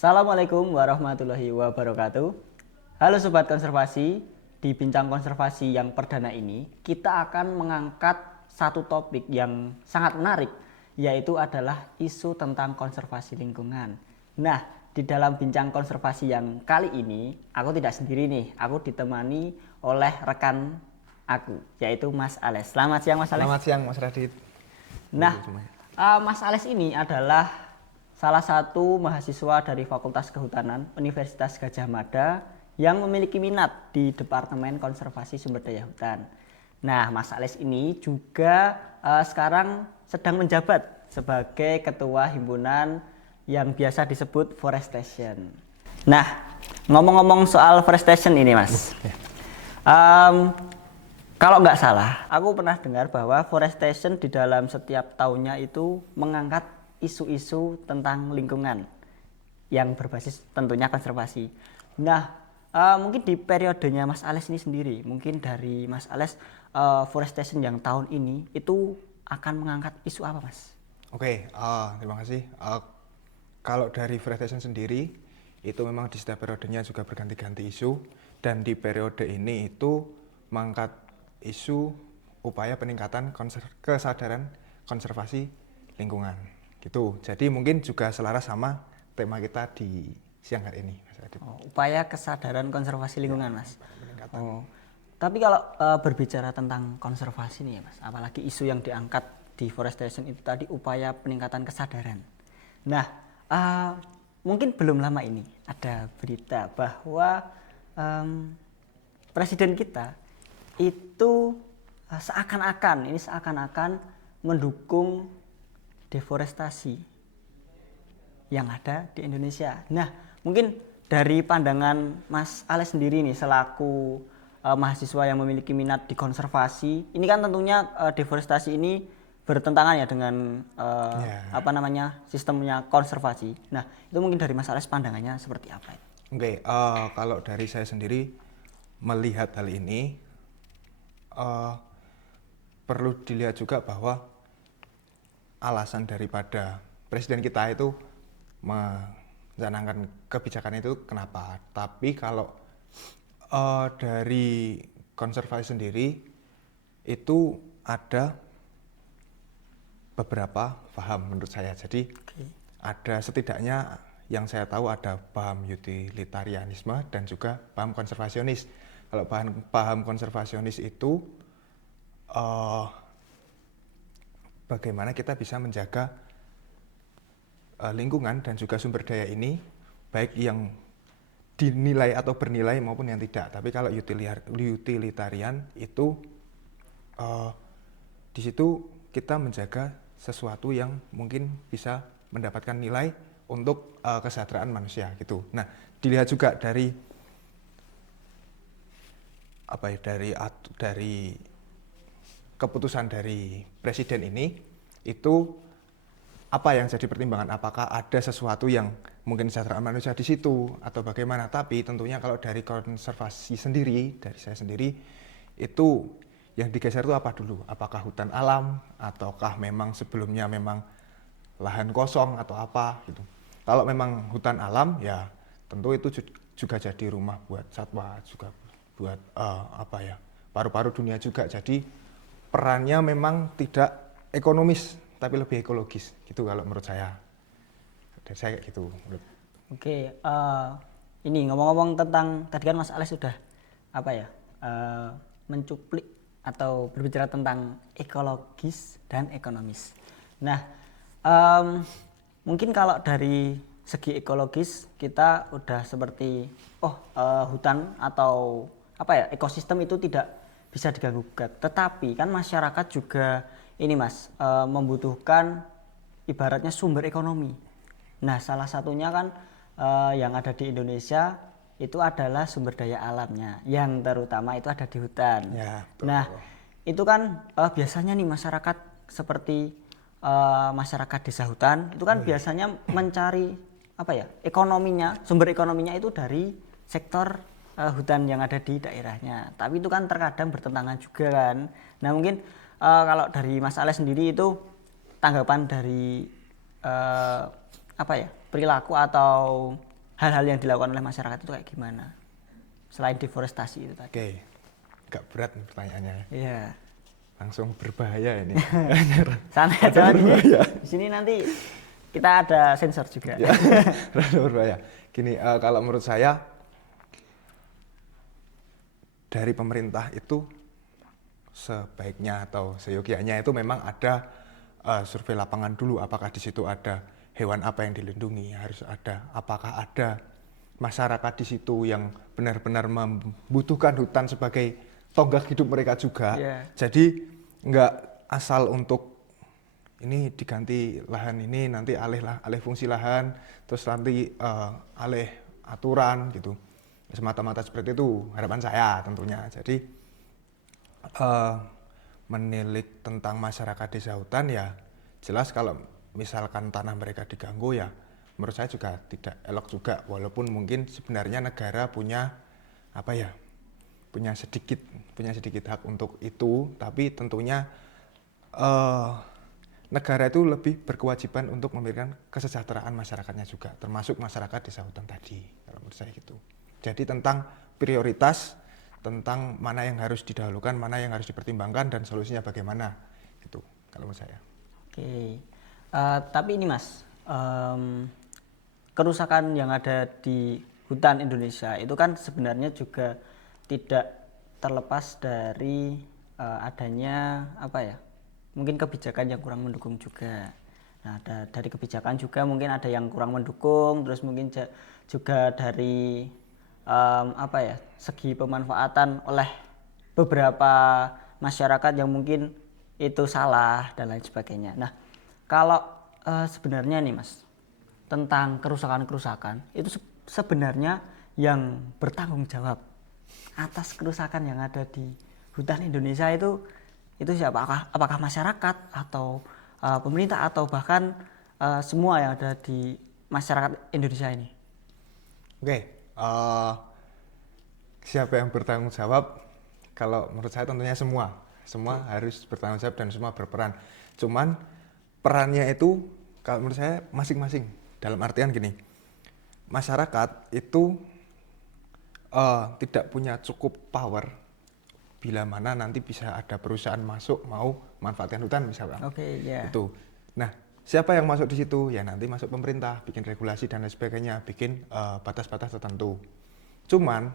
Assalamualaikum warahmatullahi wabarakatuh. Halo Sobat Konservasi, di Bincang Konservasi yang perdana ini kita akan mengangkat satu topik yang sangat menarik, yaitu adalah isu tentang konservasi lingkungan. Nah, di dalam Bincang Konservasi yang kali ini, aku tidak sendiri nih, aku ditemani oleh rekan aku, yaitu Mas Ales. Selamat siang Mas Ales. Selamat siang Mas Radit. Nah, Mas Ales ini adalah salah satu mahasiswa dari Fakultas Kehutanan Universitas Gadjah Mada yang memiliki minat di Departemen Konservasi Sumber Daya Hutan. Nah, Mas Ales ini juga sekarang sedang menjabat sebagai Ketua Himpunan yang biasa disebut Forestation. Nah, ngomong-ngomong soal Forestation ini, Mas. Kalau nggak salah, aku pernah dengar bahwa Forestation di dalam setiap tahunnya itu mengangkat isu-isu tentang lingkungan yang berbasis tentunya konservasi. Nah, mungkin di periodenya Mas Ales ini sendiri, mungkin dari Mas Ales, Forestation yang tahun ini itu akan mengangkat isu apa, Mas? Oke, terima kasih. Kalau dari Forestation sendiri, itu memang di setiap periodenya juga berganti-ganti isu, dan di periode ini itu mengangkat isu upaya peningkatan kesadaran konservasi lingkungan. Gitu. Jadi mungkin juga selaras sama tema kita di siang hari ini, Mas Adit. Upaya kesadaran konservasi lingkungan, Mas. Tapi kalau berbicara tentang konservasi nih, Mas, apalagi isu yang diangkat di Forestation itu tadi upaya peningkatan kesadaran. Nah, mungkin belum lama ini ada berita bahwa presiden kita itu seakan-akan mendukung deforestasi yang ada di Indonesia. Nah, mungkin dari pandangan Mas Ales sendiri nih selaku mahasiswa yang memiliki minat di konservasi, ini kan tentunya deforestasi ini bertentangan ya dengan sistemnya konservasi. Nah, itu mungkin dari Mas Ales pandangannya seperti apa? Oke, kalau dari saya sendiri melihat hal ini perlu dilihat juga bahwa alasan daripada presiden kita itu mencanangkan kebijakan itu kenapa. Tapi kalau dari konservasi sendiri itu ada beberapa paham menurut saya. Jadi ada setidaknya yang saya tahu ada paham utilitarianisme dan juga paham konservasionis. Kalau paham konservasionis itu bagaimana kita bisa menjaga lingkungan dan juga sumber daya ini, baik yang dinilai atau bernilai maupun yang tidak. Tapi kalau utilitarian itu di situ kita menjaga sesuatu yang mungkin bisa mendapatkan nilai untuk kesejahteraan manusia gitu. Nah, dilihat juga dari dari keputusan dari presiden ini, itu apa yang jadi pertimbangan, apakah ada sesuatu yang mungkin kesejahteraan manusia di situ atau bagaimana. Tapi tentunya kalau dari konservasi sendiri, dari saya sendiri, itu yang digeser itu apa dulu, apakah hutan alam ataukah memang sebelumnya memang lahan kosong atau apa gitu. Kalau memang hutan alam ya tentu itu juga jadi rumah buat satwa, juga buat paru-paru dunia juga. Jadi perannya memang tidak ekonomis tapi lebih ekologis gitu kalau menurut saya. Dan saya kayak gitu. Oke, ini ngomong-ngomong tentang tadi kan Mas Ales sudah mencuplik atau berbicara tentang ekologis dan ekonomis. Nah, mungkin kalau dari segi ekologis kita udah seperti hutan atau ekosistem itu tidak bisa diganggu-gugat. Tetapi kan masyarakat juga ini Mas membutuhkan ibaratnya sumber ekonomi. Nah, salah satunya kan yang ada di Indonesia itu adalah sumber daya alamnya, yang terutama itu ada di hutan. Ya, nah, itu kan biasanya nih masyarakat seperti masyarakat desa hutan itu kan biasanya mencari ekonominya, sumber ekonominya itu dari sektor hutan yang ada di daerahnya. Tapi itu kan terkadang bertentangan juga kan. Nah, mungkin kalau dari Mas Ales sendiri itu tanggapan dari perilaku atau hal-hal yang dilakukan oleh masyarakat itu kayak gimana selain deforestasi itu tadi. Oke, agak berat nih pertanyaannya. Iya. Langsung berbahaya ini. Santai aja di sini nanti kita ada sensor juga. Ya, rada berbahaya. Gini, kalau menurut saya dari pemerintah itu sebaiknya atau seyogianya itu memang ada survei lapangan dulu, apakah di situ ada hewan apa yang dilindungi, harus ada, apakah ada masyarakat di situ yang benar-benar membutuhkan hutan sebagai tonggak hidup mereka juga. Jadi nggak asal untuk ini diganti lahan ini, nanti alih fungsi lahan, terus nanti alih aturan gitu. Semata-mata seperti itu harapan saya tentunya. Jadi menilik tentang masyarakat desa hutan ya jelas kalau misalkan tanah mereka diganggu ya menurut saya juga tidak elok juga, walaupun mungkin sebenarnya negara punya punya sedikit hak untuk itu, tapi tentunya negara itu lebih berkewajiban untuk memberikan kesejahteraan masyarakatnya juga, termasuk masyarakat desa hutan tadi, kalau menurut saya gitu. Jadi tentang prioritas, tentang mana yang harus didahulukan, mana yang harus dipertimbangkan, dan solusinya bagaimana, gitu kalau menurut saya. Oke, tapi ini Mas, kerusakan yang ada di hutan Indonesia itu kan sebenarnya juga tidak terlepas dari adanya mungkin kebijakan yang kurang mendukung juga. Nah, dari kebijakan juga mungkin ada yang kurang mendukung, terus mungkin juga dari segi pemanfaatan oleh beberapa masyarakat yang mungkin itu salah dan lain sebagainya. Nah, kalau sebenarnya nih Mas, tentang kerusakan-kerusakan itu sebenarnya yang bertanggung jawab atas kerusakan yang ada di hutan Indonesia itu siapa? Apakah masyarakat atau pemerintah atau bahkan semua yang ada di masyarakat Indonesia ini? Oke, siapa yang bertanggung jawab? Kalau menurut saya tentunya semua harus bertanggung jawab dan semua berperan. Cuman perannya itu kalau menurut saya masing-masing. Dalam artian gini, masyarakat itu tidak punya cukup power bila mana nanti bisa ada perusahaan masuk mau manfaatkan hutan misalkan. Itu. Nah, siapa yang masuk di situ? Ya nanti masuk pemerintah, bikin regulasi dan lain sebagainya, bikin batas-batas tertentu. Cuman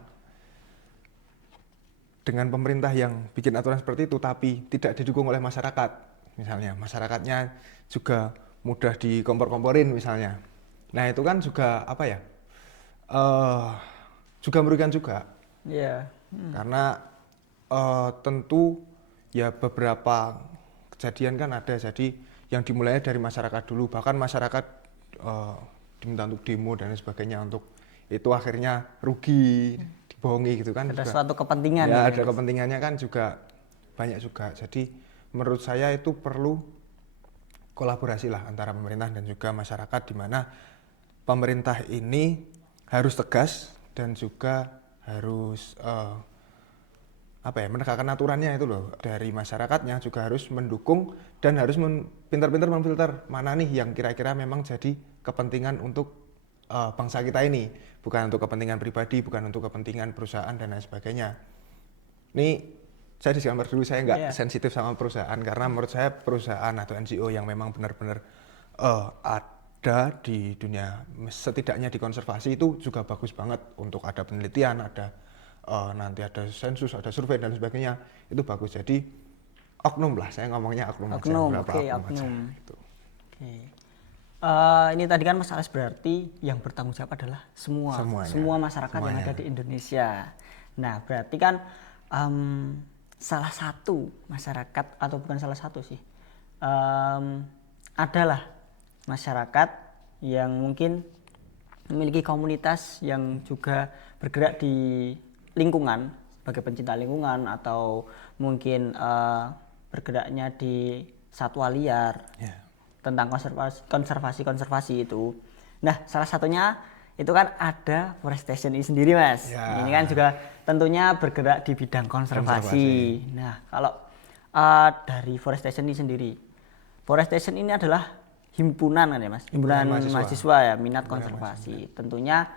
dengan pemerintah yang bikin aturan seperti itu tapi tidak didukung oleh masyarakat, misalnya masyarakatnya juga mudah dikompor-komporin misalnya. Nah itu kan juga juga merugikan juga. Karena tentu ya beberapa kejadian kan ada, jadi yang dimulainya dari masyarakat dulu, bahkan masyarakat diminta untuk demo dan sebagainya, untuk itu akhirnya rugi, dibohongi gitu kan. Ada suatu kepentingan. Ya ada kepentingannya kan juga banyak juga. Jadi menurut saya itu perlu kolaborasi lah antara pemerintah dan juga masyarakat, di mana pemerintah ini harus tegas dan juga harus menegakkan aturannya itu loh. Dari masyarakatnya juga harus mendukung dan harus pintar-pintar memfilter mana nih yang kira-kira memang jadi kepentingan untuk bangsa kita ini, bukan untuk kepentingan pribadi, bukan untuk kepentingan perusahaan dan lain sebagainya. Ini saya disclaimer dulu, saya nggak sensitif sama perusahaan, karena menurut saya perusahaan atau NGO yang memang benar-benar ada di dunia, setidaknya di konservasi itu juga bagus banget untuk ada penelitian, ada nanti ada sensus, ada survei dan sebagainya, itu bagus. Jadi oknum lah, saya ngomongnya oknum aja, berapa oknum aja. Gitu. Ini tadi kan Mas Ales berarti yang bertanggung jawab adalah semua masyarakat yang ada di Indonesia. Nah berarti kan salah satu masyarakat, atau bukan salah satu sih, adalah masyarakat yang mungkin memiliki komunitas yang juga bergerak di lingkungan sebagai pencinta lingkungan, atau mungkin bergeraknya di satwa liar, tentang konservasi itu. Nah salah satunya itu kan ada forestation ini sendiri Mas. Ini kan juga tentunya bergerak di bidang konservasi. Nah kalau dari forestation ini sendiri, forestation ini adalah himpunan kan ya Mas, himpunan mahasiswa ya, minat konservasi. Tentunya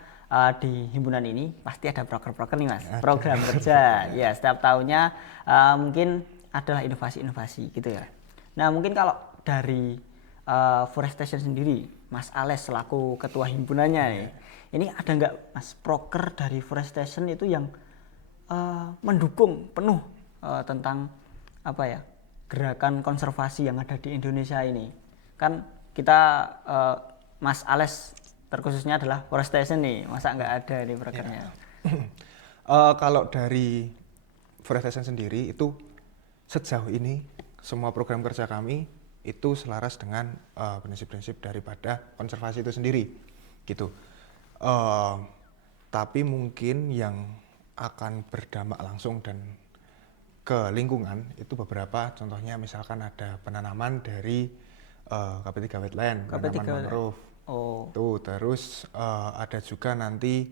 di himpunan ini pasti ada proker-proker nih Mas, program kerja. Ya, setiap tahunnya mungkin adalah inovasi-inovasi gitu ya. Nah, mungkin kalau dari Forestation sendiri, Mas Ales selaku ketua himpunannya nih, ini ada nggak Mas proker dari Forestation itu yang mendukung penuh tentang apa ya, gerakan konservasi yang ada di Indonesia ini? Kan kita Mas Ales terkhususnya adalah Forestation nih, masa nggak ada nih prokernya? Kalau dari Forestation sendiri itu sejauh ini semua program kerja kami itu selaras dengan prinsip-prinsip daripada konservasi itu sendiri, gitu. Tapi mungkin yang akan berdampak langsung dan ke lingkungan itu beberapa, contohnya misalkan ada penanaman dari KP3 wetland, penanaman mangrove. Tuh, terus ada juga nanti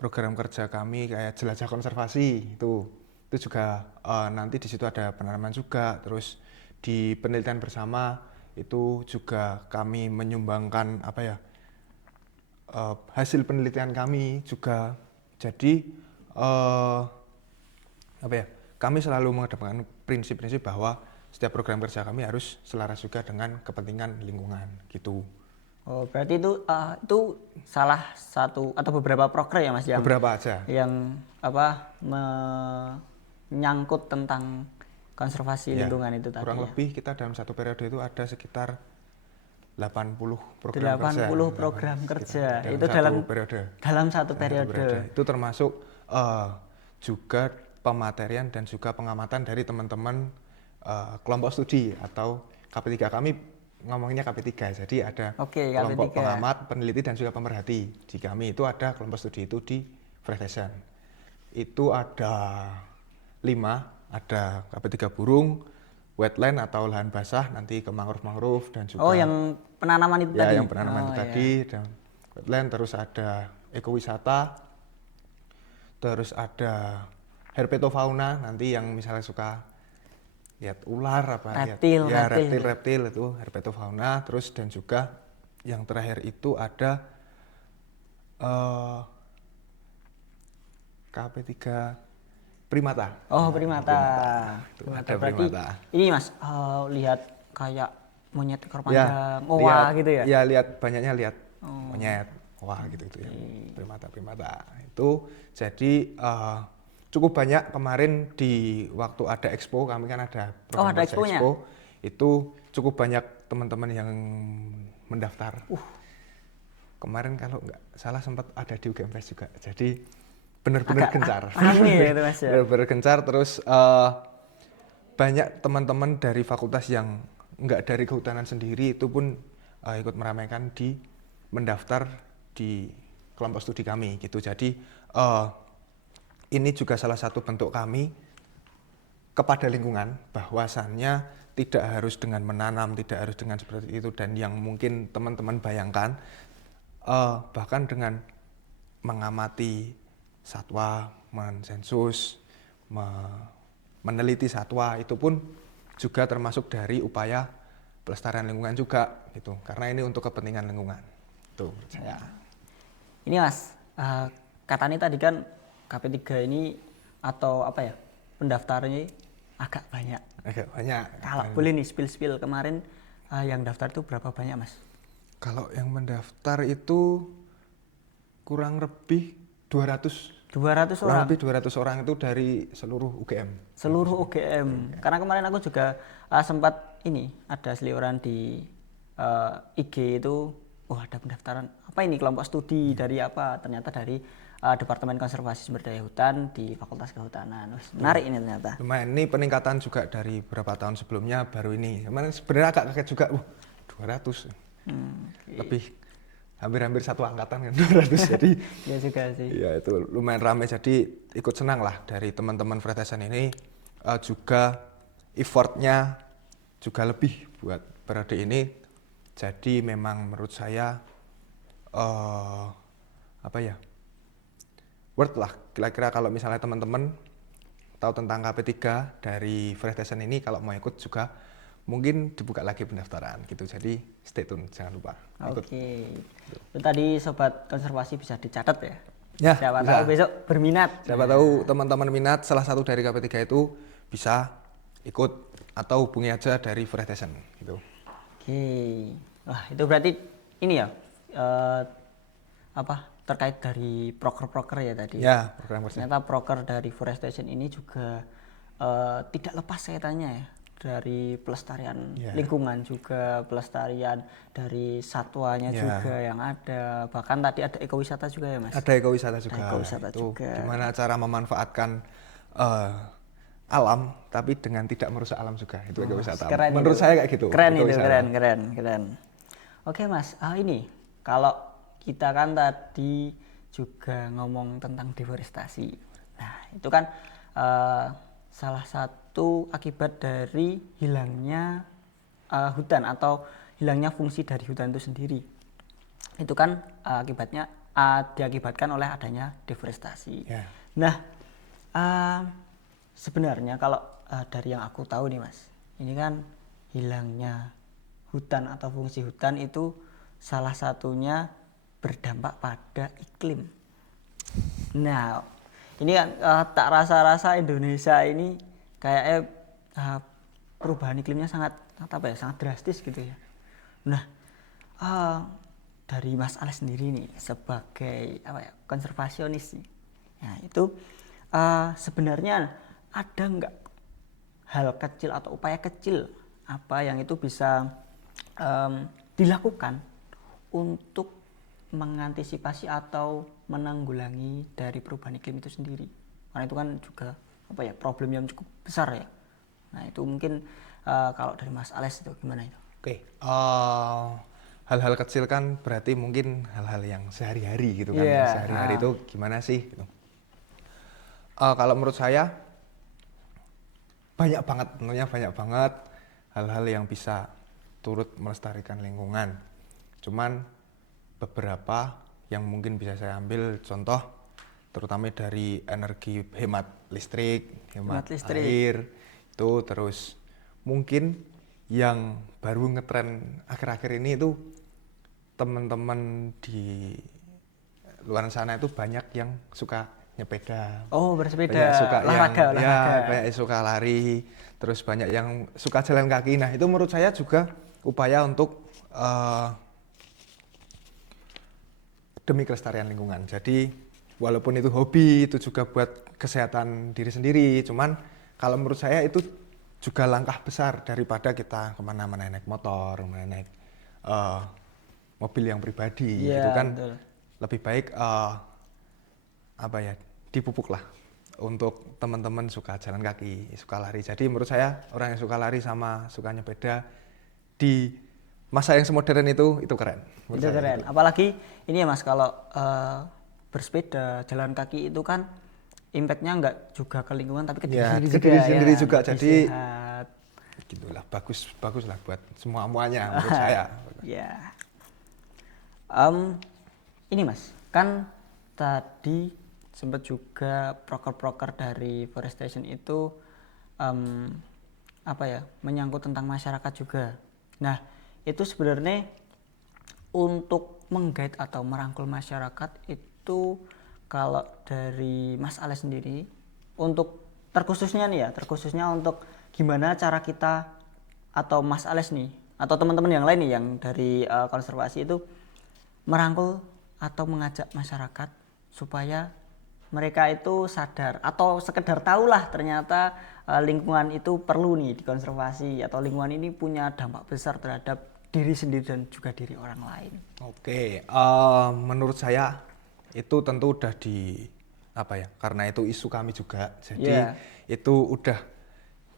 program kerja kami kayak jelajah konservasi itu juga nanti di situ ada penanaman juga. Terus di penelitian bersama itu juga kami menyumbangkan apa ya, hasil penelitian kami juga. Jadi apa ya, kami selalu mengedepankan prinsip-prinsip bahwa setiap program kerja kami harus selaras juga dengan kepentingan lingkungan gitu. Oh, berarti itu salah satu atau beberapa proker ya Mas, yang beberapa aja yang apa menyangkut tentang konservasi lingkungan itu tadi. Kurang ya? lebih kita dalam satu periode itu ada sekitar 80 program 80 kerja. program kerja dalam itu dalam satu periode. Itu termasuk juga pematerian dan juga pengamatan dari teman-teman kelompok studi atau KP3. Kami ngomongnya KP3, jadi ada kelompok pengamat, peneliti dan juga pemerhati. Di kami itu ada kelompok studi itu di Forestation. Itu ada 5, ada KP3 burung, wetland atau lahan basah, nanti ke mangrove dan juga yang penanaman itu tadi. Yang penanaman itu tadi, dan wetland, terus ada ekowisata, terus ada herpetofauna, nanti yang misalnya suka lihat ular reptil itu herpetofauna. Terus dan juga yang terakhir itu ada KP3 primata. Primata. Ada berarti primata. Ini Mas lihat kayak monyet ekor panjang, owa gitu ya? Ya, banyaknya lihat monyet, owa gitu ya. Primata itu jadi cukup banyak. Kemarin di waktu ada expo, kami kan ada program ada expo, itu cukup banyak teman-teman yang mendaftar. Kemarin kalau nggak salah sempat ada di UGM Fest juga, jadi benar-benar gencar. Benar-benar gencar. Terus banyak teman-teman dari fakultas yang nggak dari kehutanan sendiri itu pun ikut meramaikan mendaftar di kelompok studi kami gitu. Jadi ini juga salah satu bentuk kami kepada lingkungan, bahwasannya tidak harus dengan menanam, tidak harus dengan seperti itu, dan yang mungkin teman-teman bayangkan, bahkan dengan mengamati satwa, mensensus, meneliti satwa, itu pun juga termasuk dari upaya pelestarian lingkungan juga gitu, karena ini untuk kepentingan lingkungan. Tuh, saya. Ini Mas, katanya tadi kan KP3 ini atau apa ya, pendaftarnya agak banyak. Kalau boleh nih spill kemarin yang daftar itu berapa banyak Mas? Kalau yang mendaftar itu kurang lebih 200 orang. Lebih 200 orang itu dari seluruh UGM. Karena kemarin aku juga sempat ada seliweran di IG itu, ada pendaftaran apa ini, kelompok studi dari apa? Ternyata dari Departemen Konservasi Sumber Daya Hutan di Fakultas Kehutanan. Menarik ini ternyata. Lumayan, ini peningkatan juga dari beberapa tahun sebelumnya, baru ini. Kemarin sebenarnya agak kaget juga, 200. Lebih hampir satu angkatan kan 200. Jadi ya juga sih. Ya itu lumayan ramai, jadi ikut senang lah dari teman-teman Forestation ini. Juga effortnya juga lebih buat periode ini. Jadi memang menurut saya worth lah kira-kira kalau misalnya teman-teman tahu tentang KP3 dari Forestation ini, kalau mau ikut juga mungkin dibuka lagi pendaftaran gitu. Jadi stay tune, jangan lupa ikut. Oke. Itu tadi sobat konservasi bisa dicatat ya. Ya, Siapa bisa. tahu besok berminat. Siapa tahu teman-teman minat salah satu dari KP3 itu bisa ikut atau hubungi aja dari Forest Station gitu. Oke. Wah, itu berarti ini ya terkait dari proker-proker ya tadi. Ya, program kerja. Ternyata proker dari Forestation ini juga tidak lepas kaitannya ya dari pelestarian lingkungan juga, pelestarian dari satwanya juga yang ada. Bahkan tadi ada ekowisata juga ya, Mas? Ada ekowisata juga. Ekowisata juga. Gimana cara memanfaatkan alam tapi dengan tidak merusak alam juga. Itu ekowisata. Menurut saya kayak gitu. Keren itu, keren. Oke, Mas. Ini kalau kita kan tadi juga ngomong tentang deforestasi. Nah, itu kan salah satu akibat dari hilangnya hutan atau hilangnya fungsi dari hutan itu sendiri. Itu kan akibatnya diakibatkan oleh adanya deforestasi. Yeah. Nah, sebenarnya kalau dari yang aku tahu nih, Mas, ini kan hilangnya hutan atau fungsi hutan itu salah satunya berdampak pada iklim. Nah, ini kan tak rasa-rasa Indonesia ini kayaknya perubahan iklimnya sangat drastis gitu ya. Nah, dari Mas Alex sendiri nih sebagai konservasionis nih, nah itu sebenarnya ada nggak hal kecil atau upaya kecil apa yang itu bisa dilakukan untuk mengantisipasi atau menanggulangi dari perubahan iklim itu sendiri, karena itu kan juga problem yang cukup besar ya. Nah itu mungkin kalau dari Mas Alex itu gimana itu? Oke, hal-hal kecil kan berarti mungkin hal-hal yang sehari-hari gitu kan. Sehari-hari itu gimana sih gitu. Kalau menurut saya banyak banget hal-hal yang bisa turut melestarikan lingkungan. Cuman beberapa yang mungkin bisa saya ambil contoh, terutama dari energi hemat listrik, hemat air, itu terus mungkin yang baru ngetren akhir-akhir ini itu teman-teman di luar sana itu banyak yang suka nyepeda, bersepeda, suka olahraga. Banyak yang suka lari, terus banyak yang suka jalan kaki. Nah itu menurut saya juga upaya untuk demi kelestarian lingkungan. Jadi walaupun itu hobi, itu juga buat kesehatan diri sendiri. Cuman kalau menurut saya itu juga langkah besar daripada kita kemana-mana naik motor, naik mobil yang pribadi. Itu kan betul. Lebih baik dipupuk lah untuk teman-teman suka jalan kaki, suka lari. Jadi menurut saya orang yang suka lari sama suka nyepeda di masa yang semodern itu keren. Itu keren. Gitu. Apalagi ini ya Mas, kalau bersepeda, jalan kaki itu kan impact-nya nggak juga ke lingkungan tapi ke diri sendiri juga. Jadi gitulah, bagus lah buat semuanya menurut saya. Ya. Ini Mas, kan tadi sempat juga proker-proker dari Forestation itu menyangkut tentang masyarakat juga. Nah, itu sebenarnya untuk menggait atau merangkul masyarakat itu kalau dari Mas Alex sendiri untuk terkhususnya untuk gimana cara kita atau Mas Alex nih atau teman-teman yang lain nih yang dari konservasi itu merangkul atau mengajak masyarakat supaya mereka itu sadar atau sekedar tahulah ternyata lingkungan itu perlu nih dikonservasi atau lingkungan ini punya dampak besar terhadap diri sendiri dan juga diri orang lain. Oke, menurut saya itu tentu udah karena itu isu kami juga, jadi itu udah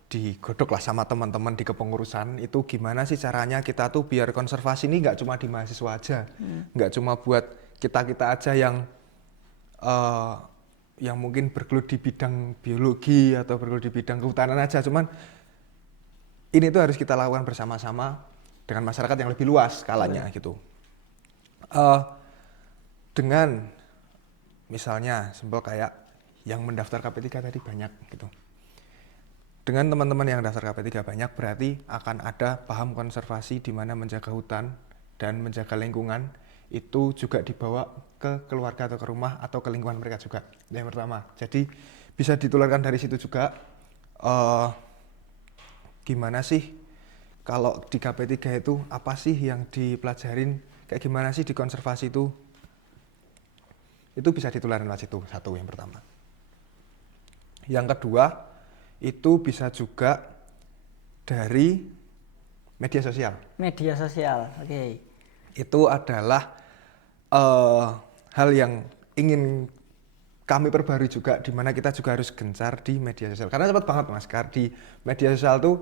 digodok lah sama teman-teman di kepengurusan itu gimana sih caranya kita tuh biar konservasi ini nggak cuma di mahasiswa aja, nggak cuma buat kita aja yang mungkin bergelut di bidang biologi atau bergelut di bidang kehutanan aja, cuman ini tuh harus kita lakukan bersama-sama dengan masyarakat yang lebih luas skalanya gitu. Dengan misalnya simpel kayak yang mendaftar KP3 tadi banyak gitu. dengan teman-teman yang daftar KP3 banyak, berarti akan ada paham konservasi di mana menjaga hutan dan menjaga lingkungan itu juga dibawa ke keluarga atau ke rumah atau ke lingkungan mereka juga. Yang pertama, jadi bisa ditularkan dari situ juga. Gimana sih kalau di KP3 itu apa sih yang dipelajarin, kayak gimana sih di konservasi itu bisa ditularin lewat situ, satu yang pertama. Yang kedua, itu bisa juga dari media sosial. Media sosial, oke. Itu adalah hal yang ingin kami perbarui juga, di mana kita juga harus gencar di media sosial. Karena cepat banget Mas, di media sosial tuh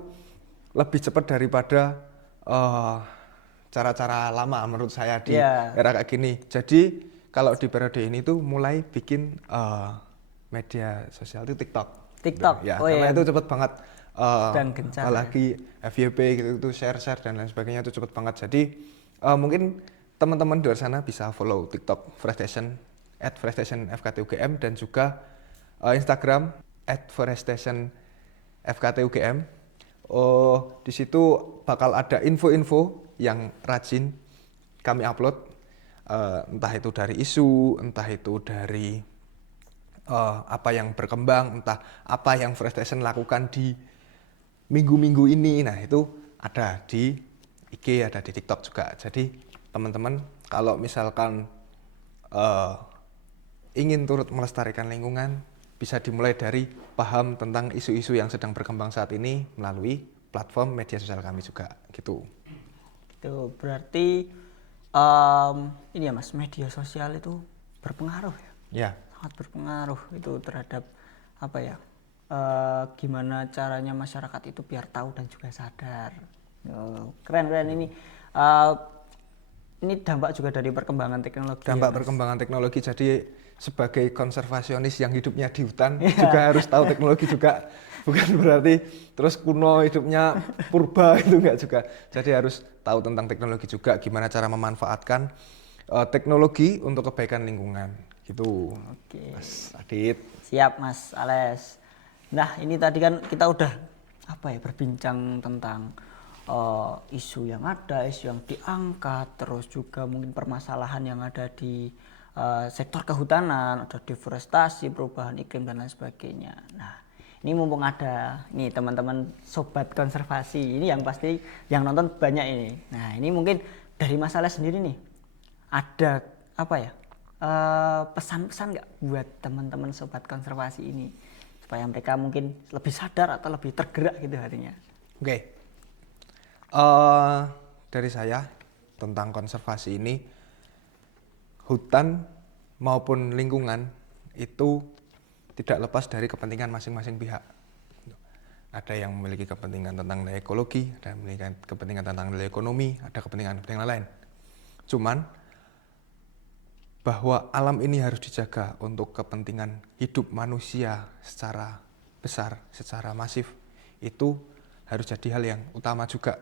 lebih cepat daripada cara-cara lama menurut saya di era kayak gini. Jadi kalau di periode ini tuh mulai bikin media sosial itu TikTok. Ya, karena itu cepet banget. Apalagi FYP gitu itu share dan lain sebagainya itu cepet banget. Jadi mungkin teman-teman di luar sana bisa follow TikTok @ForestStation FKTUGM dan juga Instagram @ForestStationFKTUGM. Di situ bakal ada info-info yang rajin kami upload, entah itu dari isu, entah itu dari apa yang berkembang, entah apa yang ForestStation lakukan di minggu-minggu ini. Nah itu ada di IG, ada di TikTok juga. Jadi teman-teman kalau misalkan ingin turut melestarikan lingkungan, bisa dimulai dari paham tentang isu-isu yang sedang berkembang saat ini melalui platform media sosial kami juga gitu. Itu berarti ini ya Mas, media sosial itu berpengaruh ya? Sangat berpengaruh itu terhadap apa ya, gimana caranya masyarakat itu biar tahu dan juga sadar. Keren ini. Ini dampak juga dari perkembangan teknologi. Perkembangan teknologi, jadi sebagai konservasionis yang hidupnya di hutan juga harus tahu teknologi juga. Bukan berarti terus kuno hidupnya purba, itu enggak juga. Jadi harus tahu tentang teknologi juga, gimana cara memanfaatkan teknologi untuk kebaikan lingkungan gitu. Oke. Mas Adit. Siap Mas Ales. Nah ini tadi kan kita udah berbincang tentang isu yang ada, isu yang diangkat, terus juga mungkin permasalahan yang ada di sektor kehutanan, ada deforestasi, perubahan iklim dan lain sebagainya. Nah ini mumpung ada nih teman-teman sobat konservasi ini yang pasti yang nonton banyak ini. Nah ini mungkin dari Mas Ales sendiri nih ada pesan-pesan nggak buat teman-teman sobat konservasi ini supaya mereka mungkin lebih sadar atau lebih tergerak gitu hatinya? Oke. Dari saya tentang konservasi ini, hutan maupun lingkungan itu tidak lepas dari kepentingan masing-masing pihak. Ada yang memiliki kepentingan tentang nilai ekologi, ada yang memiliki kepentingan tentang nilai ekonomi, ada kepentingan lain. Cuman bahwa alam ini harus dijaga untuk kepentingan hidup manusia secara besar, secara masif, itu harus jadi hal yang utama juga.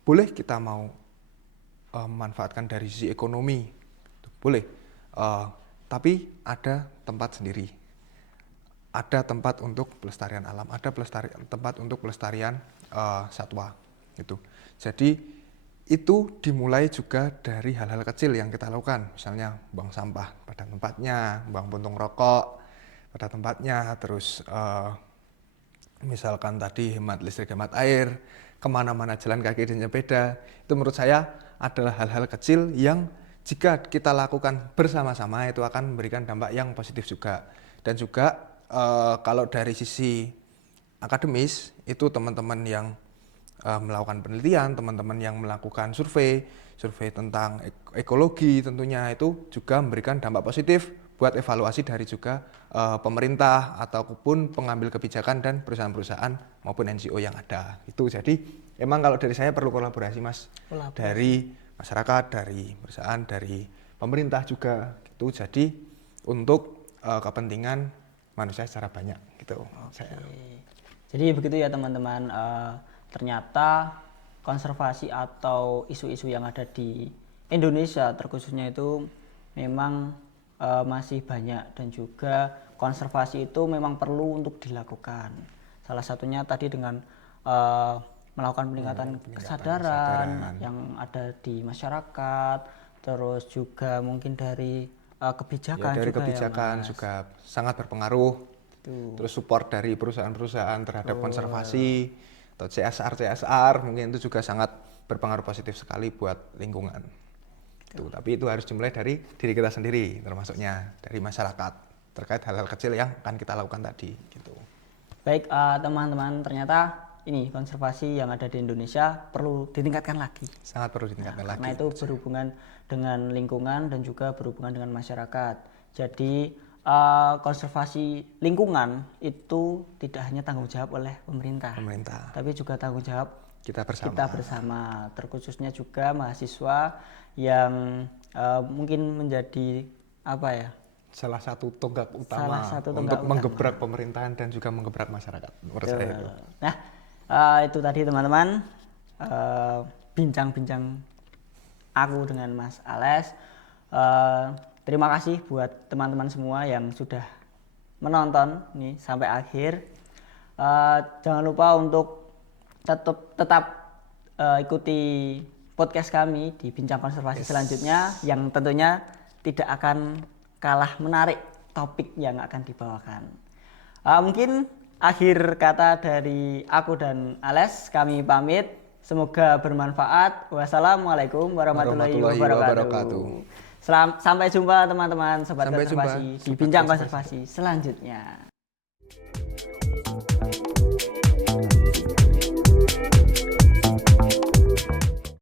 Boleh kita mau memanfaatkan dari sisi ekonomi, boleh, tapi ada tempat sendiri, ada tempat untuk pelestarian alam, ada tempat untuk pelestarian satwa gitu. Jadi itu dimulai juga dari hal-hal kecil yang kita lakukan, misalnya buang sampah pada tempatnya, buang puntung rokok pada tempatnya, terus misalkan tadi hemat listrik, hemat air, kemana-mana jalan kaki dan sepeda. Itu menurut saya adalah hal-hal kecil yang jika kita lakukan bersama-sama itu akan memberikan dampak yang positif juga. Dan juga kalau dari sisi akademis itu teman-teman yang melakukan penelitian, teman-teman yang melakukan survei tentang ekologi tentunya itu juga memberikan dampak positif buat evaluasi dari juga pemerintah ataupun pengambil kebijakan dan perusahaan-perusahaan maupun NGO yang ada. Itu jadi emang kalau dari saya perlu kolaborasi Mas, dari masyarakat, dari perusahaan, dari pemerintah juga gitu. Jadi untuk kepentingan manusia secara banyak gitu. Jadi begitu ya teman-teman, ternyata konservasi atau isu-isu yang ada di Indonesia terkhususnya itu memang masih banyak dan juga konservasi itu memang perlu untuk dilakukan. Salah satunya tadi dengan melakukan peningkatan kesadaran yang ada di masyarakat, terus juga mungkin dari kebijakan dari juga kebijakan ya, juga sangat berpengaruh. Terus support dari perusahaan-perusahaan terhadap konservasi atau CSR mungkin itu juga sangat berpengaruh positif sekali buat lingkungan. Tapi itu harus dimulai dari diri kita sendiri, termasuknya dari masyarakat terkait hal-hal kecil yang akan kita lakukan tadi gitu. Baik teman-teman, ternyata ini konservasi yang ada di Indonesia perlu ditingkatkan lagi. Sangat perlu ditingkatkan lagi. Karena itu berhubungan dengan lingkungan dan juga berhubungan dengan masyarakat. Jadi konservasi lingkungan itu tidak hanya tanggung jawab oleh pemerintah, tapi juga tanggung jawab kita bersama. Terkhususnya juga mahasiswa yang mungkin menjadi salah satu tonggak utama untuk menggebrak pemerintahan dan juga menggebrak masyarakat menurut saya itu. Nah, itu tadi teman-teman bincang-bincang aku dengan Mas Ales. Terima kasih buat teman-teman semua yang sudah menonton nih sampai akhir. Jangan lupa untuk tetap ikuti podcast kami di Bincang Konservasi selanjutnya yang tentunya tidak akan kalah menarik topik yang akan dibawakan. Mungkin akhir kata dari aku dan Ales, kami pamit. Semoga bermanfaat. Wassalamualaikum warahmatullahi wabarakatuh. Sampai jumpa teman-teman sobat konservasi di Bincang Konservasi selanjutnya.